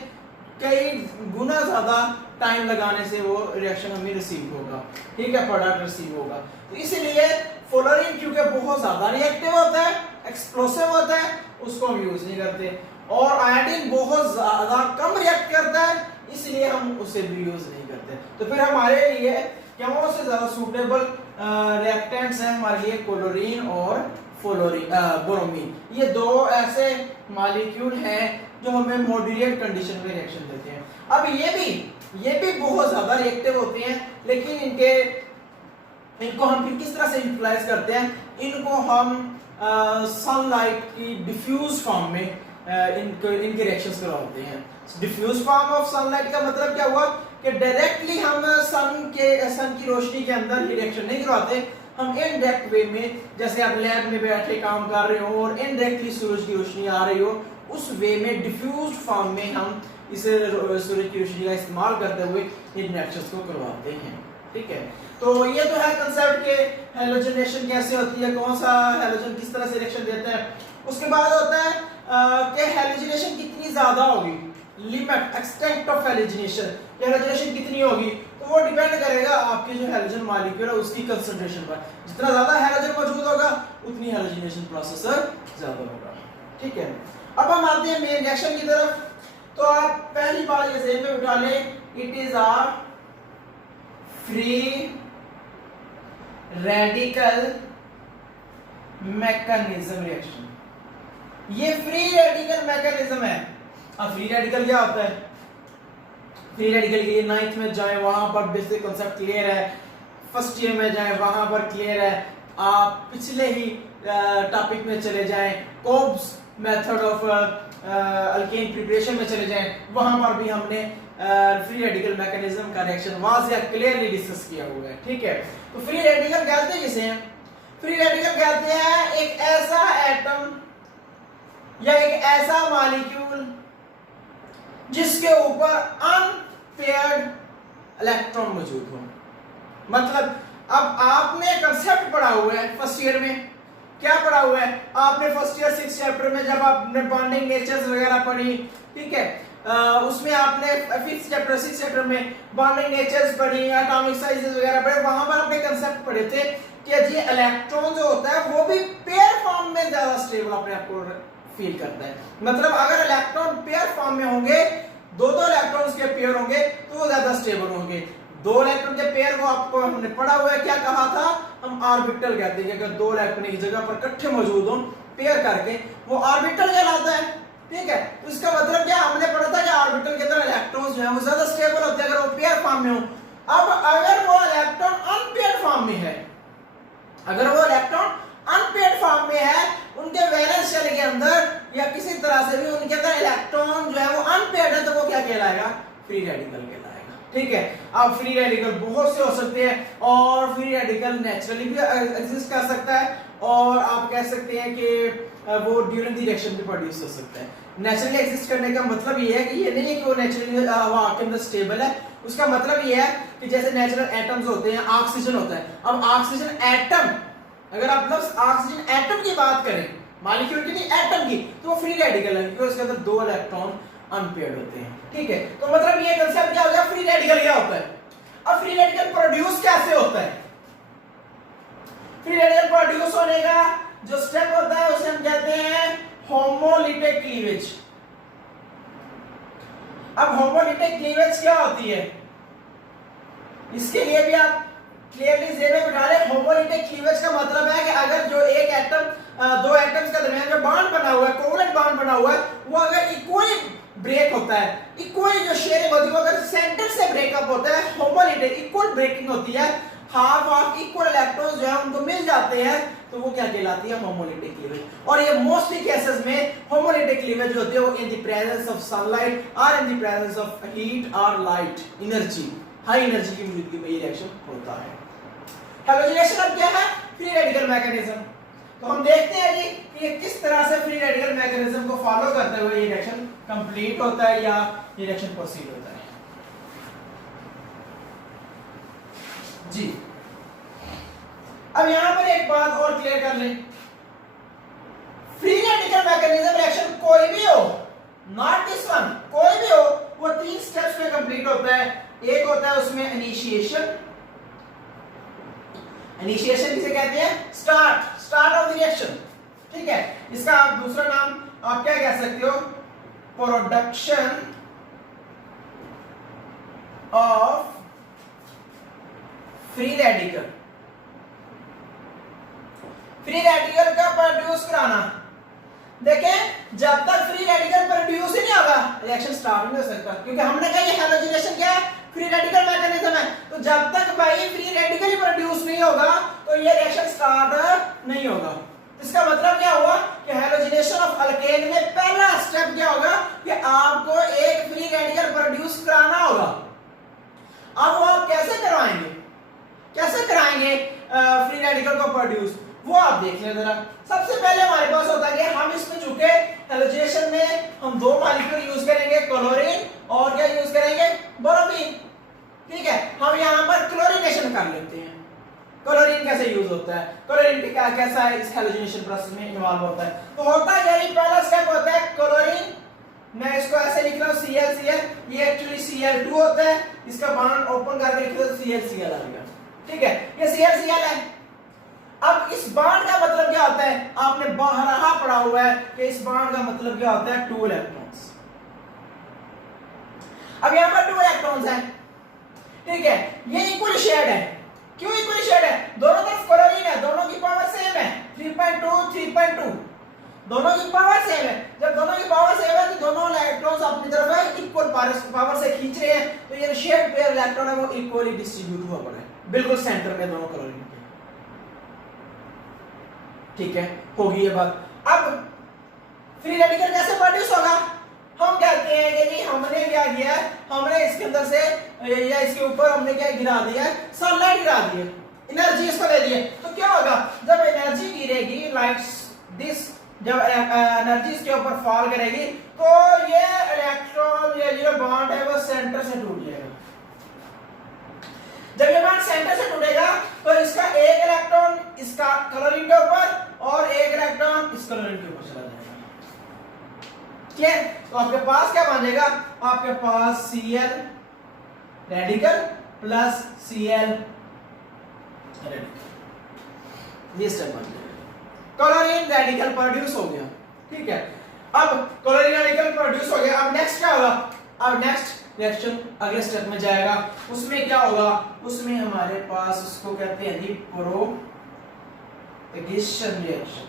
कई गुना ज्यादा टाइम लगाने से वो रिएक्शन हमें रिसीव होगा, ठीक है, प्रोडक्ट रिसीव होगा। तो इसीलिए फ्लोरीन क्योंकि बहुत ज्यादा रिएक्टिव होता है, एक्सप्लोसिव होता है, उसको हम यूज नहीं करते। और आयोडीन बहुत ज्यादा कम रिएक्ट करता है, इसलिए हम उसे भी यूज नहीं करते। तो फिर हमारे लिए कौन से ज्यादा सूटेबल रिएक्टेंट्स हैं हमारे लिए? क्लोरीन और ब्रोमीन, ये दो ऐसे मॉलिक्यूल हैं जो हमें मॉड्यूलेट कंडीशन में रिएक्शन देते हैं। अब ये भी बहुत ज्यादा रिएक्टिव होते हैं, लेकिन इनको हम फिर किस तरह से यूटिलाइज करते हैं? इनको हम सनलाइट की डिफ्यूज फॉर्म में इनके रिएक्शंस करवाते हैं। डिफ्यूज फॉर्म ऑफ सनलाइट का मतलब क्या हुआ कि डायरेक्टली हम सन की रोशनी के अंदर रिएक्शन नहीं करवाते, हम इनडायरेक्ट वे में, जैसे आप लैब में बैठे काम कर रहे हो और इनडायरेक्टली सूरज की रोशनी आ रही हो, उस वे में डिफ्यूज फॉर्म में हम इस सूरज की रोशनी का इस्तेमाल करते हुए इन रिएक्शंस को करवाते हैं, ठीक है। तो ये तो है कंसेप्ट के हैलोजनेशन कैसे होती है, कौन सा हैलोजन किस तरह से रिएक्शन देता है। उसके बाद होता है कि हैलोजनेशन कितनी ज्यादा होगी, limit extent of halogenation, halogenation कितनी होगी, तो वो डिपेंड करेगा आपके जो हैलोजन मॉलिक्यूल है उसकी कंसंट्रेशन पर। जितना ज्यादा हैलोजन मौजूद होगा उतनी हैलोजनेशन प्रोसेस ज्यादा होगा, ठीक है। अब हम आते हैं मेन रिएक्शन की तरफ। तो आप पहली बात ये ज़हन में बिठा लें, it is a free radical mechanism reaction. ये फ्री रेडिकल मैकेनिज्म है। अब फ्री रेडिकल क्या होता है? फ्री रेडिकल के लिए 9th में जाए वहां पर बेसिक कांसेप्ट क्लियर है, फर्स्ट ईयर में जाए वहां पर क्लियर है, आप पिछले ही टॉपिक में चले जाएं, कोब्स मेथड ऑफ अल्केन प्रिपरेशन में चले जाएं, वहां पर भी हमने फ्री रेडिकल मैकेनिज्म का रिएक्शन वाज़िह क्लियरली डिस्कस किया हुआ है, ठीक है। तो फ्री रेडिकल कहते हैं जिसे, फ्री रेडिकल कहते हैं एक ऐसा एटम या एक ऐसा मॉलिक्यूल जिसके ऊपर अनपेयर्ड इलेक्ट्रॉन मौजूद हो। मतलब अब आपने कंसेप्ट पढ़ा हुआ है फर्स्ट ईयर में, क्या पढ़ा हुआ है आपने फर्स्ट ईयर 6th चैप्टर में, जब आपने बॉन्डिंग नेचर्स वगैरह पढ़ी, ठीक है, उसमें आपने 5th चैप्टर 6th चैप्टर में बॉन्डिंग नेचर्स पढ़ी, एटॉमिक साइजेस वगैरह पढ़े, वहां पर आपने कंसेप्ट पढ़े थे कि ये इलेक्ट्रॉन जो होता है वो भी पेयर फॉर्म में ज्यादा स्टेबल अपने आप को फील करता है। मतलब अगर इलेक्ट्रॉन पेयर फॉर्म में होंगे, दो इलेक्ट्रॉन्स के पेयर होंगे तो वो ज्यादा स्टेबल होंगे। दो इलेक्ट्रॉन के पेयर को आपको हमने पढ़ा हुआ है, क्या कहा था, हम ऑर्बिटल कहते हैं। अगर दो इलेक्ट्रॉन एक जगह पर इकट्ठे मौजूद हो पेयर करके, वो ऑर्बिटल कहलाता है, ठीक है। तो इसका मतलब क्या, हमने पढ़ा था कि ऑर्बिटल के अंदर इलेक्ट्रॉन्स जो है वो ज्यादा स्टेबल होते हैं अगर वो पेयर फॉर्म में हो। अब अगर वो इलेक्ट्रॉन अनपेयर्ड फॉर्म में है, अगर वो इलेक्ट्रॉन अनपेयर्ड फॉर्म में है, उनके वैलेंस शेल के अंदर या किसी तरह से भी उनके अंदर इलेक्ट्रॉन जो है वो अनपेयर्ड है, तो वो क्या कहलाएगा, फ्री रेडिकल कहलाएगा, ठीक है। अब फ्री रेडिकल बहुत से हो सकते हैं और फ्री रेडिकल नेचुरली भी एग्जिस्ट कर सकता है, और आप कह सकते हैं कि वो ड्यूरिंग द रिएक्शन भी प्रोड्यूस हो सकता है। नेचुरली एग्जिस्ट करने का मतलब ये है कि ये नहीं है कि वो नेचुरली हवा के अंदर स्टेबल है। उसका मतलब ये है कि जैसे नेचुरल एटम्स होते हैं, ऑक्सीजन होता है, अब ऑक्सीजन एटम, अगर आप मतलब ऑक्सीजन एटम की बात करें, मॉलिक्यूल की नहीं एटम की, तो वो फ्री रेडिकल है क्योंकि उसके अंदर दो इलेक्ट्रॉन अनपेयर्ड होते हैं, ठीक है। तो मतलब ये कांसेप्ट क्या हो गया, फ्री रेडिकल क्या होता है। अब फ्री रेडिकल प्रोड्यूस कैसे होता है? फ्री रेडिकल प्रोड्यूस होने का जो स्टेप होता है उसे हम कहते हैं होमोलिटिक क्लीवेज। अब होमोलिटिक क्लीवेज क्या होती है, इसके लिए भी आप क्लियरली ज़हन में बिठा लें। होमोलिटिक क्लीवेज का मतलब है कि अगर जो एक एटम, दो एटम्स का दरमियान जो बॉन्ड बना हुआ है, कोवलेंट बॉन्ड बना हुआ है, वो अगर इक्वली ब्रेक होता है, इक्वली जो शेयरिंग होती है, अगर सेंटर से ब्रेकअप होता है, होमोलिटिक इक्वल ब्रेकिंग होती है, हाफ ऑफ इक्वल इलेक्ट्रॉन्स जो है उनको मिल जाते हैं, तो वो क्या कहलाती है, होमोलिटिक क्लीवेज। और ये मोस्टली केसेस में होमोलिटिक क्लीवेज होती है वो in the presence of sunlight और in the presence of heat और लाइट एनर्जी, हाई एनर्जी की मौजूदगी में ये रिएक्शन होता है। हैलोजनेशन अब क्या है, फ्री रेडिकल मैकेनिज्म। तो हम देखते हैं जी कि ये किस तरह से फ्री रेडिकल मैकेनिज्म को फॉलो करते हुए ये रिएक्शन कंप्लीट होता है या ये रिएक्शन प्रोसीड होता है। जी अब यहां पर एक बात और क्लियर कर लें फ्री रेडिकल मैकेनिज्म रिएक्शन कोई भी हो, नॉट दिस वन, कोई भी हो, वो 3 स्टेप्स में कंप्लीट होता है। एक होता है उसमें इनिशिएशन, इनिशिएशन किसे कहते हैं? स्टार्ट ऑफ द रिएक्शन, ठीक है। इसका आप दूसरा नाम आप क्या कह सकते हो? Production of free radical, free radical का प्रोड्यूस कराना। देखें, जब तक फ्री रेडिकल प्रोड्यूस ही नहीं होगा रिएक्शन स्टार्ट नहीं हो सकता, क्योंकि हमने कहा ये हैलोजिनेशन क्या है? फ्री रेडिकल मैकेनिज्म है। तो जब तक भाई फ्री रेडिकल ही प्रोड्यूस नहीं होगा तो ये रिएक्शन स्टार्ट नहीं होगा। इसका मतलब क्या हुआ कि हैलोजिनेशन ऑफ अल्केन में पहला स्टेप क्या होगा कि आपको एक फ्री रेडिकल प्रोड्यूस कराना होगा। अब वो आप कैसे करवाएंगे, कैसे कराएंगे फ्री रेडिकल को प्रोड्यूस, वो आप देख लें जरा। सबसे पहले हमारे पास होता है कि हम इसमें चूंकि हैलोजिनेशन में हम 2 मॉलिक्यूल यूज करेंगे, क्लोरीन और क्या यूज करेंगे? बोरोमीन, ठीक है। हम यहां पर क्लोरीनेशन कर लेते हैं। क्लोरीन कैसे यूज होता है, क्लोरीन की क्या कैसा इस हैलोजिनेशन प्रोसेस में इन्वॉल्व होता है? तो होता है यही पहला स्टेप होता है क्लोरीन, मैं इसको ऐसे लिख रहा हूं ClCl, ये एक्चुअली Cl2 होता है, इसका बॉन्ड ओपन करके लिख दो ClCl आ गया, ठीक है। ये ClCl है। अब इस बॉन्ड का मतलब क्या होता है? आपने बारहा पढ़ा हुआ है कि इस बॉन्ड का मतलब क्या होता है? 2 इलेक्ट्रॉन्स। अब यहां पर 2 इलेक्ट्रॉन्स हैं, ठीक है। ये इक्वल शेयर्ड है। क्यों इक्वल शेयर्ड है? दोनों तरफ क्लोरीन है, दोनों की पावर सेम है, 3.2 3.2, दोनों की पावर सेम है। जब दोनों की पावर सेम है तो दोनों इलेक्ट्रॉन्स अपनी तरफ है इक्वल पावर से खींच रहे हैं, तो ये शेयर्ड पेयर इलेक्ट्रॉन है वो इक्वली डिस्ट्रीब्यूट हुआ पड़ा है बिल्कुल सेंटर में दोनों क्लोरीन के, ठीक है। होगी ये बात। अब फ्री रेडिकल कैसे प्रोड्यूस होगा? हम कहते हैं कि जी हमने क्या किया, हमने इसके अंदर से या इसके ऊपर हमने क्या गिरा दिया? सनलाइट गिरा दी है, एनर्जी इसको दे दी है। तो क्या होगा जब एनर्जी गिरेगी, लाइक दिस, जब एनर्जी इसके ऊपर फॉल करेगी तो ये इलेक्ट्रॉन, ये जो बॉन्ड है वो सेंटर से टूट जाएगा। जब ये बॉन्ड सेंटर से टूटेगा तो इसका एक इलेक्ट्रॉन इसका क्लोरीन के ऊपर और एक इलेक्ट्रॉन इस क्लोरीन के ऊपर चला जाएगा, क्लियर? तो आपके पास क्या बन जाएगा? आपके पास Cl radical plus Cl radical, ये स्टेप बन जाएगा। क्लोरीन रेडिकल प्रोड्यूस हो गया, ठीक है। अब क्लोरीन रेडिकल प्रोड्यूस हो गया, अब नेक्स्ट क्या होगा? अब नेक्स्ट रिएक्शन अगले स्टेप में जाएगा। उसमें क्या होगा? उसमें हमारे पास उसको कहते हैं जी प्रोपगेशन रिएक्शन।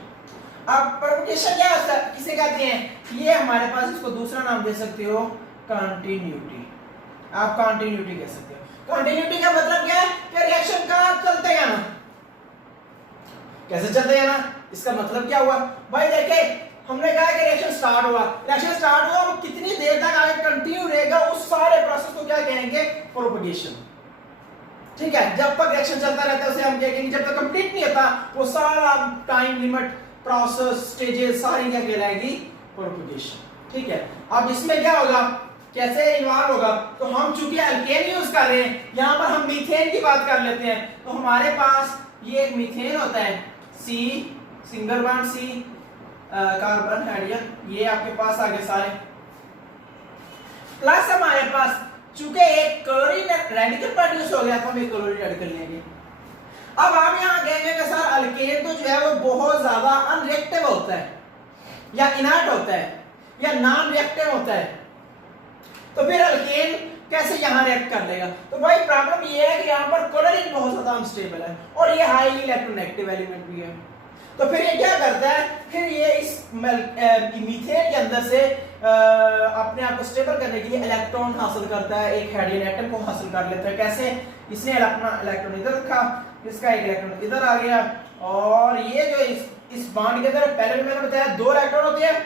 अब प्रोपगेशन क्या होता है, किसे कहते हैं? ये हमारे पास इसको दूसरा नाम दे सकते हो कंटिन्यूटी, आप कंटिन्यूटी कह सकते हो। कंटिन्यूटी का मतलब क्या है कि रिएक्शन का चलते जाना। कैसे चलते जाना? इसका मतलब क्या हुआ भाई? देखे हमने कहा कि रिएक्शन स्टार्ट हुआ, रिएक्शन स्टार्ट हुआ, वो कितनी देर तक आगे कंटिन्यू रहेगा उस सारे प्रोसेस को क्या कहेंगे? प्रोपगेशन, ठीक है। जब तक रिएक्शन चलता रहता है उसे हम कहेंगे, जब तक कंप्लीट नहीं होता वो सारा टाइम लिमिट प्रोसेस स्टेजेस सारी क्या कहलाएगी? प्रोपगेशन, ठीक है। अब इसमें क्या होगा, कैसे इन्वॉल्व होगा? तो हम चूंकि अल्केन यूज कर रहे हैं, यहां पर हम मीथेन की बात कर लेते हैं। तो हमारे पास ये एक मीथेन होता है, C single bond C carbon hydrogen, ये आपके पास आगे सारे, प्लस हमारे पास चूंकि एक क्लोरीन रेडिकल प्रोड्यूस हो गया तो हम एक क्लोरीन रेडिकल लेंगे। अब आप यहां कहेंगे कि सर अल्केन तो जो है वो बहुत ज्यादा अनरिएक्टिव होता है या इनर्ट होता है या नॉन रिएक्टिव होता है, तो फिर अल्केन कैसे यहां रिएक्ट कर लेगा? तो भाई प्रॉब्लम ये है कि यहां पर क्लोरीन बहुत ज्यादा अनस्टेबल है और ये हाईली इलेक्ट्रोनेगेटिव एलिमेंट भी है। तो फिर ये क्या करता है? फिर ये इस मीथेन के अंदर से अपने आप को स्टेबल करने के लिए इलेक्ट्रॉन हासिल करता है, एक हाइड्रोजन एटम को हासिल कर लेता है। कैसे? इसने अपना इलेक्ट्रॉन इधर रखा, इसका एक इलेक्ट्रॉन इधर आ गया, और ये जो इस बॉन्ड के अंदर पहले भी मैंने बताया 2 इलेक्ट्रॉन होते हैं,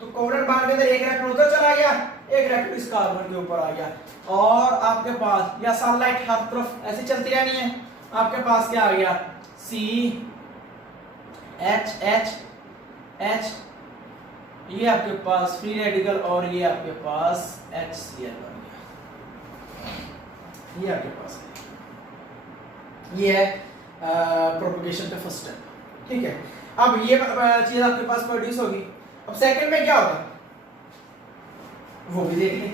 तो कोवलेंट बॉन्ड के अंदर एक इलेक्ट्रॉन उधर चला गया, एक इलेक्ट्रॉन इस कार्बन के ऊपर आ गया, और आपके पास या सनलाइट हर तरफ ऐसे चलती रहनी है। आपके पास क्या आ गया? C H H H, ये आपके पास फ्री रेडिकल, और ये आपके पास HCl बन गया। ये आपके पास है, ये है प्रोपगेशन का फर्स्ट स्टेप, ठीक है। अब ये चीज आपके पास प्रोड्यूस होगी। अब सेकंड में क्या होगा वो भी देख लें।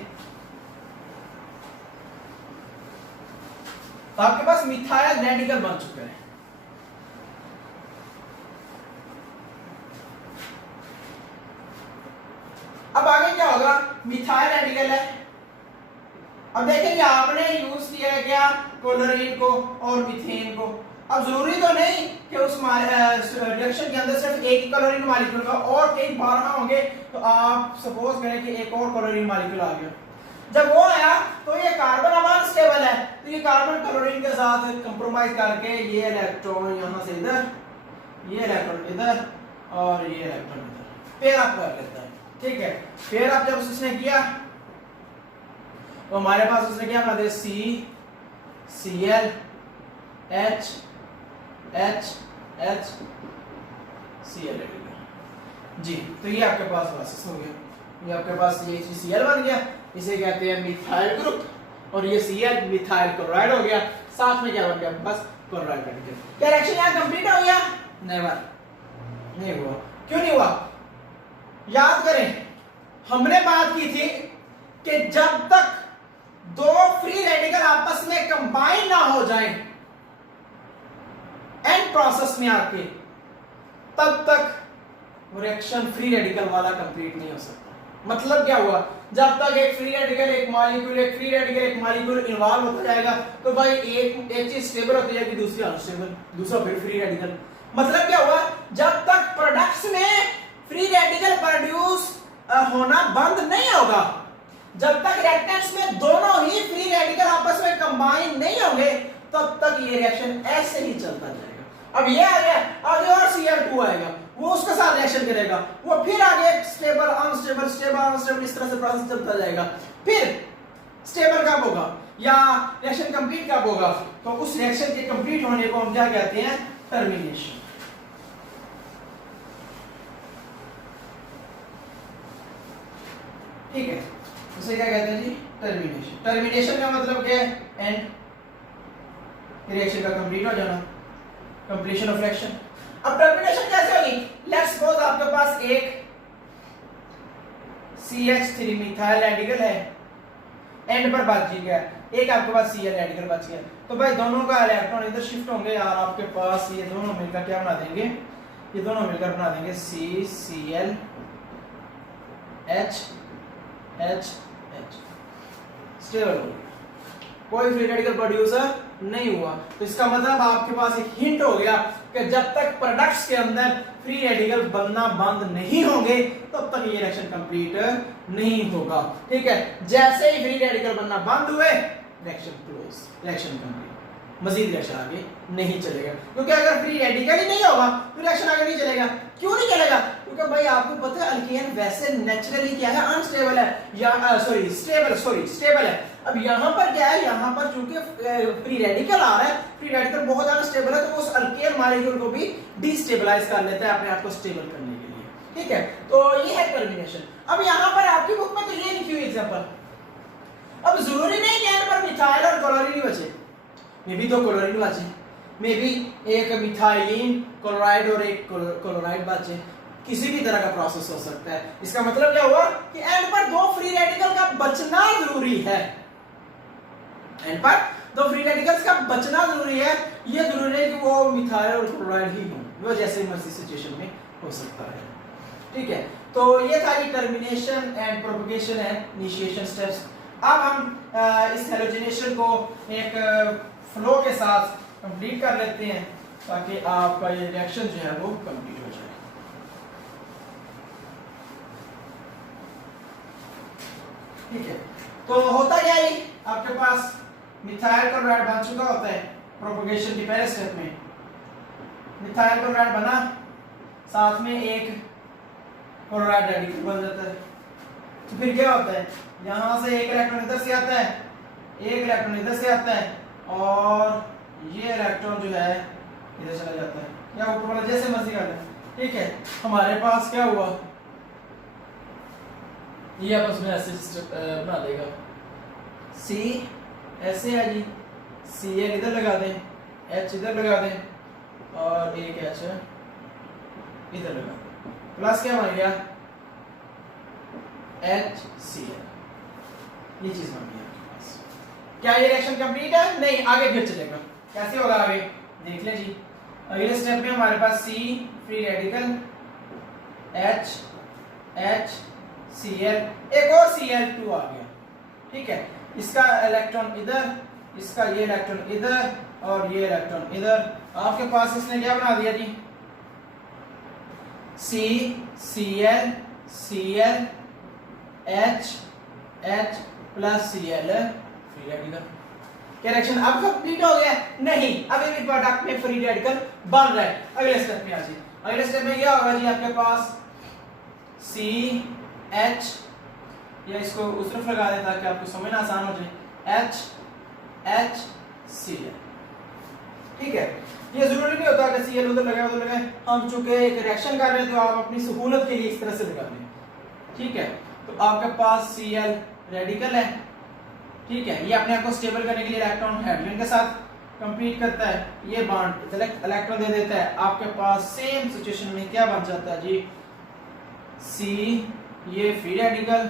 तो आपके पास मिथाइल रेडिकल बन चुका है। अब आगे क्या होगा, मिथाइल रेडिकल है। अब देखेंगे आपने यूज किया है क्या, क्लोरीन को और मीथेन को। अब जरूरी तो नहीं कि उस रिएक्शन के अंदर सिर्फ एक क्लोरीन मॉलिक्यूल का और कई 12 होंगे। तो आप सपोज करें कि एक और क्लोरीन मॉलिक्यूल आ गया, जब वो आया तो ये कार्बन अब अनस्टेबल है, तो ये कार्बन क्लोरीन के साथ कंप्रोमाइज करके ये इलेक्ट्रॉन यहां से इधर, ये इलेक्ट्रॉन इधर और ये इलेक्ट्रॉन इधर पेयर अप कर लेता है। ठीक है, पेयर अप जब उसने किया तो हमारे पास उसने क्या बना दिया, CCl H H H Cl जी। तो ये आपके पास प्रोसेस हो गया, ये आपके पास ये Cl बन गया, इसे कहते हैं मिथाइल ग्रुप। और ये Cl मिथाइल क्लोराइड हो गया, साथ में क्या बन गया बस क्लोराइड बन गया। क्या रिएक्शन यहां कंप्लीट हो गया? नेवर, नहीं हुआ। क्यों नहीं हुआ? याद करें हमने बात की थी कि जब तक दो फ्री रेडिकल आपस में कंबाइन ना हो जाए एंड प्रोसेस में आके, तब तक रिएक्शन फ्री रेडिकल वाला कंप्लीट नहीं हो सकता। मतलब क्या हुआ, जब तक एक फ्री रेडिकल एक मॉलिक्यूल, एक फ्री रेडिकल एक मॉलिक्यूल इन्वॉल्व होता जाएगा तो भाई एक चीज स्टेबल होती जाएगी, दूसरी अनस्टेबल, दूसरा फिर फ्री रेडिकल। मतलब क्या हुआ, जब तक प्रोडक्ट्स में फ्री रेडिकल प्रोड्यूस होना बंद नहीं होगा, जब तक रिएक्टेंट्स में दोनों ही फ्री रेडिकल आपस में कंबाइन नहीं होंगे, तब तक ये रिएक्शन ऐसे ही चलता जाएगा। अब ये आ गया, आगे और Cl2 आएगा, वो उसके साथ रिएक्शन करेगा, वो फिर आगे स्टेबल अनस्टेबल स्टेबल अनस्टेबल इस तरह से प्रोसेस चलता जाएगा। फिर स्टेबल कब होगा या रिएक्शन कंप्लीट कब होगा, तो उस रिएक्शन के कंप्लीट होने को हम क्या कहते हैं, टर्मिनेशन। ठीक है, उसे क्या कहते हैं जी, टर्मिनेशन। टर्मिनेशन का मतलब क्या है, एंड, रिएक्शन का कंप्लीट हो जाना, कंप्लीशन ऑफ रिएक्शन। अब टर्मिनेशन कैसे होगी, लेट्स सपोज आपके पास एक CH3 मिथाइल रेडिकल है, एंड पर बच गया, एक आपके पास Cl रेडिकल बच गया, तो भाई दोनों का इलेक्ट्रॉन इधर शिफ्ट होंगे और आपके पास ये दोनों मिलकर क्या बना देंगे, ये दोनों मिलकर बना देंगे CCl H H H। Stable हो गया, कोई फ्री रेडिकल प्रोड्यूसर नहीं हुआ। तो इसका मतलब आपके पास एक हिंट हो गया कि जब तक प्रोडक्ट्स के अंदर फ्री रेडिकल बनना बंद नहीं होंगे तब तक ये रिएक्शन कंप्लीट नहीं होगा। ठीक है, जैसे ही फ्री रेडिकल बनना बंद हुए, रिएक्शन क्लोज, रिएक्शन कंप्लीट, मजीद रिएक्शन आगे नहीं चलेगा। क्योंकि अगर फ्री रेडिकल ही नहीं होगा तो रिएक्शन आगे नहीं चलेगा। क्यों नहीं चलेगा? क्योंकि भाई आपको पता है अल्केन वैसे नेचुरली क्या है, अनस्टेबल है, या स्टेबल है। अब यहाँ पर क्या है, यहाँ पर चूंकि फ्री रेडिकल आ रहा है, फ्री रेडिकल बहुत ज्यादा स्टेबल है, तो उस अल्केन मॉलिक्यूल को भी डिस्टेबलाइज कर लेता है अपने आप को स्टेबल करने के लिए। ठीक है, तो ये है टर्मिनेशन। अब यहाँ पर आपकी बुक में तो ये लिखी हुई एग्जांपल। अब जरूरी नहीं कि एंड पर मिथाइल और क्लोरीन ही बचे, मे भी 2 क्लोरीन बचे, मे भी एक मिथाइलिन क्लोराइड और एक क्लोराइड बचे, किसी भी तरह का प्रोसेस हो सकता है। इसका मतलब क्या हुआ कि एंड पर 2 फ्री रेडिकल का बचना जरूरी है, एंड पर 2 फ्री रेडिकल्स का बचना जरूरी है। ये जरूरी है कि वो मिथाइल और क्लोराइड ही हो, वो जैसे मर्जी सिचुएशन में हो सकता है। ठीक है, तो ये था कि termination and propagation and initiation steps. अब हम इस हेलोजेनेशन को एक फ्लो के साथ कंप्लीट कर लेते हैं ताकि आपका ये रिएक्शन जो है वो कंप्लीट हो जाए। ठीक है, तो होता क्या है, आपके पास मिथाइल क्लोराइड बन चुका होता है प्रोपगेशन के पहले स्टेप में। मिथाइल क्लोराइड बना, साथ में एक क्लोराइड रेडिकल बन जाता है। तो फिर क्या होता है, यहां से एक इलेक्ट्रॉन इधर से आता है, एक इलेक्ट्रॉन इधर से आता है, और ये इलेक्ट्रॉन जो है इधर चला जाता है, या ऊपर वाला जैसे मर्जी कर लें। ठीक है, हमारे पास क्या हुआ, ये आपस में ऐसे बना देगा, C ऐसे है जी, Cl इधर लगा दें, H इधर लगा दें, और एक H इधर लगा प्लस क्या बन गया HCl, ये चीज बन गई आपके पास। क्या ये रिएक्शन कंप्लीट है? नहीं, आगे फिर चलेगा। कैसे होगा आगे देख ले जी। अगले स्टेप में हमारे पास C फ्री रेडिकल HCl, एक और Cl2 आ गया, ठीक है। इसका इलेक्ट्रॉन इधर, इसका ये इलेक्ट्रॉन इधर और ये इलेक्ट्रॉन इधर। आपके पास इसने क्या बना दिया जी CCl Cl H plus Cl free radical. क्या रिएक्शन अब कंप्लीट हो गया? नहीं, अभी भी प्रोडक्ट में फ्री रेडिकल बन रहा है। अगले स्टेप में आ जाइए। अगले स्टेप में क्या होगा जी आपके पास CH, या इसको उस तरफ लगा दें ताकि आपको समझना आसान हो जाए, HCl, ठीक है। ये जरूरी नहीं होता कि Cl उधर लगाए उधर लगाए, हम चूंकि एक रिएक्शन कर रहे हैं तो आप अपनी सहूलत के लिए इस तरह से लगा लें, ठीक है। तो आपके पास Cl रेडिकल है, ठीक है। ये अपने आप को स्टेबल करने के लिए इलेक्ट्रॉन हाइड्रोजन के साथ कंप्लीट करता है, ये बॉन्ड इलेक्ट्रॉन दे देता है। आपके पास सेम सिचुएशन में क्या बन जाता है जी C, ये फ्री रेडिकल,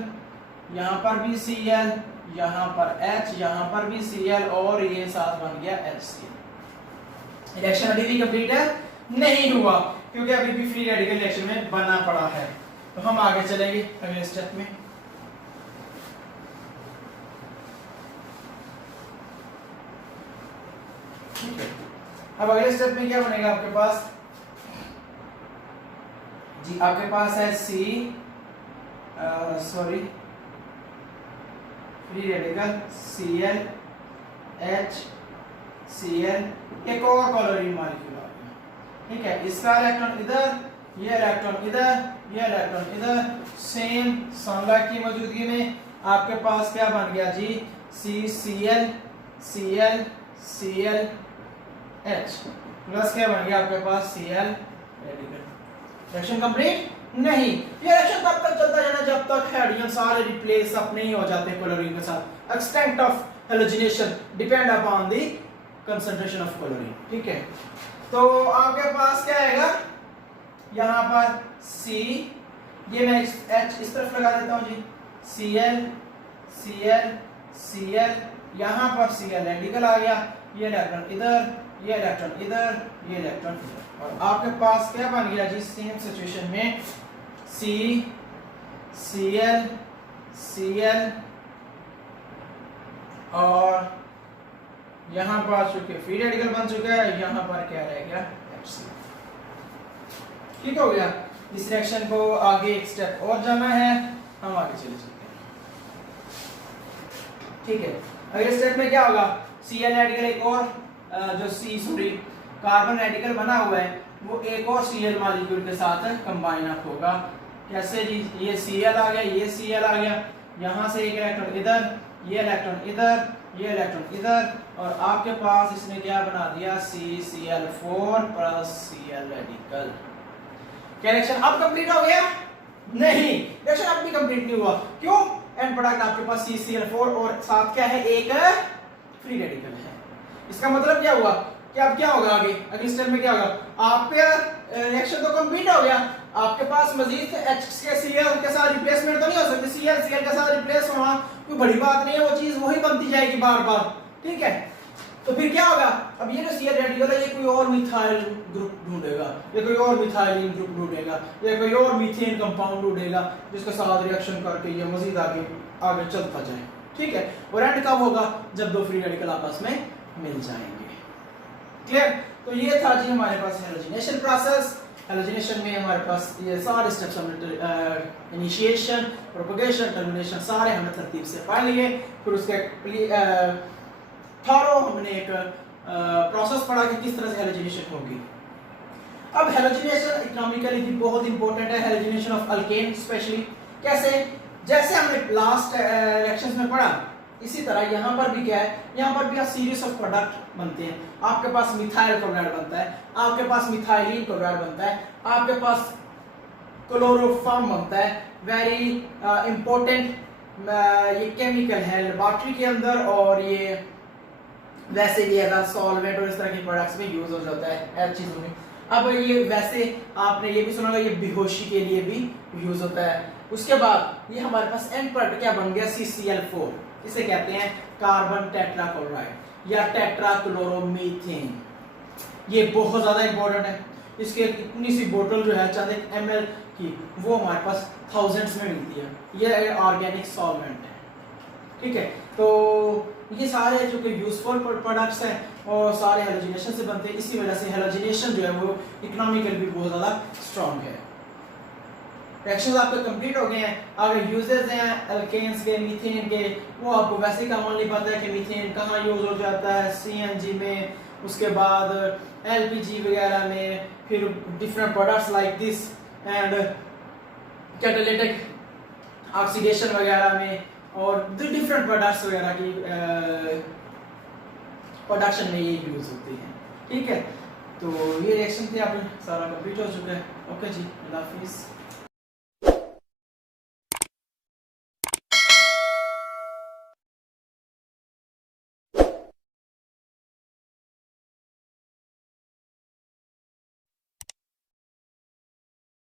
यहाँ पर भी Cl, यहाँ पर H, यहाँ पर भी Cl और ये साथ बन गया HCl। रिएक्शन अभी भी कंप्लीट है नहीं हुआ क्योंकि अभी भी फ्री रेडिकल रिएक्शन में बना पड़ा है। तो हम आगे चलेंगे अगले स्टेप में। ठीक है, अब अगले स्टेप में क्या बनेगा आपके पास जी, आपके पास है फ्री रेडिकल Cl HCl, एक और क्लोरीन मॉलिक्यूल आ गया, ठीक है। इसका इलेक्ट्रॉन इधर, ये इलेक्ट्रॉन इधर, ये इलेक्ट्रॉन इधर, सेम सनलाइट की मौजूदगी में आपके पास क्या बन गया जी CCl Cl Cl H plus क्या बन गया आपके पास Cl रेडिकल। रिएक्शन कंप्लीट नहीं, ये रिएक्शन तब तक चलता रहना जब तक हाइड्रोजन सारे रिप्लेस अप नहीं हो जाते क्लोरीन के साथ। Extent of halogenation depend upon the concentration of chlorine, ठीक है। तो आपके पास क्या आएगा यहाँ पर C, ये मैं H इस तरफ लगा देता हूँ जी, Cl Cl Cl, यहाँ पर Cl रेडिकल आ गया, ये इलेक्ट्रॉन इधर, ये इलेक्ट्रॉन इधर, ये इलेक्ट्रॉन इधर, और आपके पास क्या बन गया जी सेम सिचुएशन में C Cl Cl और यहाँ पर चूंकि फ्री रेडिकल बन चुका है, यहाँ पर क्या रह गया HCl। ठीक हो गया। इस रिएक्शन को आगे एक स्टेप और जाना है, हम आगे चले चलते हैं, ठीक है। अगले स्टेप में क्या होगा Cl रेडिकल एक और जो कार्बन रेडिकल बना हुआ है वो एक और Cl मॉलिक्यूल के साथ कंबाइन अप होगा। कैसे जी, ये Cl आ गया, ये Cl आ गया, यहाँ से एक इलेक्ट्रॉन इधर, ये इलेक्ट्रॉन इधर, ये इलेक्ट्रॉन इधर, और आपके पास इसने क्या बना दिया CCl4 प्लस Cl रेडिकल। क्या रिएक्शन अब कंप्लीट हो गया? नहीं, रिएक्शन अब भी कंप्लीट नहीं हुआ। क्यों? एंड प्रोडक्ट आपके पास CCl4 और साथ क्या है एक फ्री रेडिकल है। इसका मतलब क्या हुआ कि अब क्या होगा आगे अगले स्टेप में क्या होगा, आपका रिएक्शन तो कंप्लीट हो गया, आपके पास मजीद HCl के साथ रिप्लेसमेंट तो नहीं हो सकती। Cl के साथ रिप्लेस होना कोई बड़ी बात नहीं है, वो चीज वही बनती जाएगी बार बार, ठीक है। तो फिर क्या होगा, अब ये जो Cl रेडिकल है ये कोई और मिथाइल ग्रुप ढूंढेगा, ये कोई और मिथाइलिन ग्रुप ढूंढेगा, ये कोई और मीथेन कंपाउंड ढूंढेगा जिसके साथ रिएक्शन करके ये मजीद आगे आगे चलता जाए, ठीक है। और एंड कब होगा, जब दो फ्री रेडिकल आपस में मिल जाएंगे। क्लियर? तो ये था जी हमारे पास हैलोजिनेशन प्रोसेस। हैलोजिनेशन में हमारे पास ये सारे स्टेप्स हमने इनिशिएशन, प्रोपगेशन, टर्मिनेशन सारे हमने तरतीब से पढ़ लिए। फिर उसके थॉरो हमने एक प्रोसेस पढ़ा कि किस तरह से हैलोजिनेशन होगी। अब हैलोजिनेशन इकोनॉमिकली भी बहुत इंपॉर्टेंट है, हैलोजिनेशन ऑफ अल्केन स्पेशली। कैसे? जैसे हमने लास्ट रिएक्शंस में पढ़ा इसी तरह यहाँ पर भी क्या है, यहाँ पर भी सीरीज ऑफ प्रोडक्ट बनते हैं। आपके पास मिथाइल क्लोराइड बनता है, आपके पास मिथाइलिन क्लोराइड बनता है, आपके पास क्लोरोफॉर्म बनता है। वेरी इंपॉर्टेंट ये केमिकल है लेबोरेटरी के अंदर, और ये वैसे भी एज सॉल्वेंट और इस तरह के प्रोडक्ट्स में यूज हो जाता है हर चीजों में। अब ये वैसे आपने ये भी सुना होगा ये बेहोशी के लिए भी यूज होता है। उसके बाद ये हमारे पास एंड प्रोडक्ट क्या बन गया, CCl4, इसे कहते हैं कार्बन टेट्राक्लोराइड या टेट्राक्लोरोमीथेन। ये बहुत ज्यादा इंपॉर्टेंट है, इसके इतनी सी बोतल जो है चंद एक ml की, वो हमारे पास थाउजेंड्स में मिलती है। ये ऑर्गेनिक सॉल्वेंट है, ठीक है। तो ये सारे जो कि यूजफुल प्रोडक्ट्स हैं और सारे हेलोजिनेशन से बनते हैं, इसी वजह से हेलोजिनेशन जो है वो इकोनॉमिकल भी बहुत ज़्यादा स्ट्रॉन्ग है। रिएक्शंस आपके कंप्लीट हो गए हैं। अगर यूजेस हैं एल्केन्स के, मीथेन के, वो आपको वैसे ही कॉमनली पता है कि मीथेन कहाँ यूज हो जाता है, CNG में, उसके बाद LPG वगैरह में, फिर different products like this and catalytic oxidation वगैरह में, और डिफरेंट प्रोडक्ट्स वगैरह की प्रोडक्शन में ये यूज होती हैं, ठीक है। तो ये रिएक्शन थे, आप सारा कंप्लीट हो चुका है। ओके जी, अल्लाह हाफिज़।